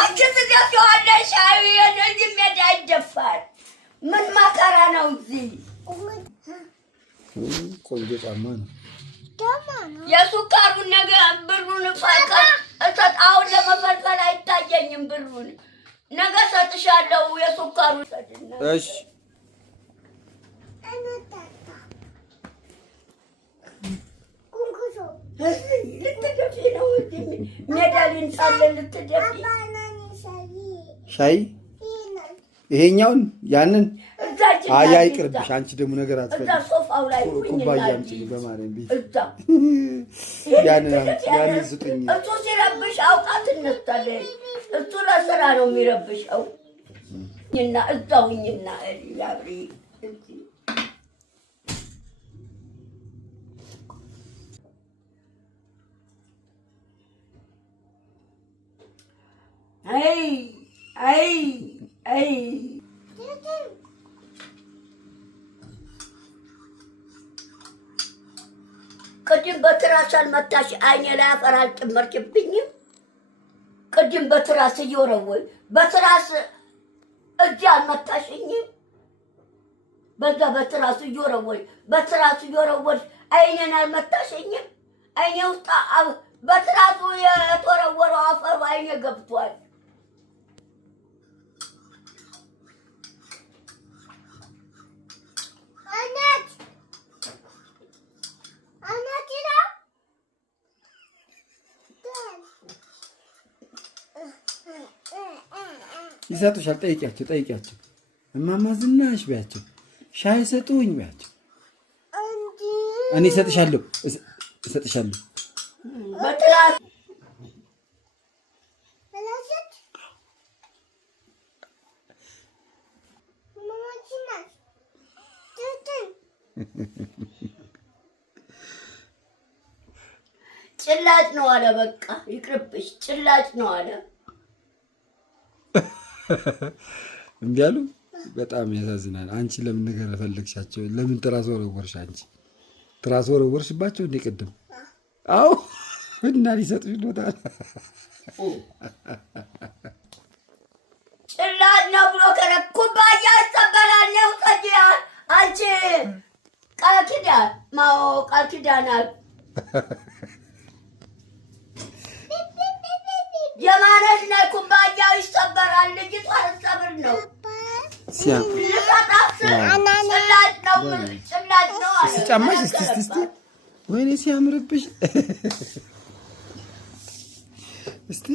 አንቺ ትገዛዋለሽ እዚህ ሜዳ ይደፋል ምን ማከራ ነው እዚህ ቆንጆ ጫማ ነው የሱካሩን ነገር ብሩን ፈቃ አሁን ለመፈልፈል አይታየኝም ብሩን ነገ ሰጥሻለሁ የሱካሩ እሺ ልትደፊ ነው ሜዳሊን ሳለ ልትደፊ ሻይ ይሄኛውን ያንን አያ ይቅርብሽ አንቺ ደግሞ ነገር አትፈልጊ እዛ ሶፋው ላይ ኩባያ አምጪ በማርያም ቤት ያንን ስጡኝ እሱ ሲረብሽ አውቃት እንስታለች እሱ ለስራ ነው የሚረብሸው እና እዛውኝና ያብሪ አይ ቅድም በትራስ አልመታሽ አይኔ ላይ አፈር አልጨመርሽብኝም ቅድም በትራስ እየወረወይ በትራስ እጅ አልመታሽኝም በዛ በትራስ እየወረወይ አይኔን አልመታሽኝም አይኔ ውስጥ በትራሱ የተወረወረው አፈሩ አይኔ ገብቷል ይሰጡሻል ጠይቂያቸው እማማ ዝናሽ በያቸው ሻይ ሰጡኝ በያቸው እኔ እሰጥሻለሁ በትራስ ጭላጭ ነው አለ በቃ ይቅርብሽ ጭላጭ ነው አለ እንዴ አሉ በጣም ያሳዝናል አንቺ ለምን ነገር ፈለግሻቸው ለምን ትራስ ወረወርሽ አንቺ ትራስ ወረወርሽባቸው እንዴ ቅድም አው እና ሊሰጡሽ ዶታል ጭላጭ ነው ብሎ ኩባያ ያስተበላል ነው ታዲያ አንቺ ቃል ኪዳን የማነሽ ነው ኩባያው ይሰበራል ልጅቷ ሰብር ነው ጭላጭ ነው ሲጫማሽ እስቲ ወይኔ ሲያምርብሽ እስቲ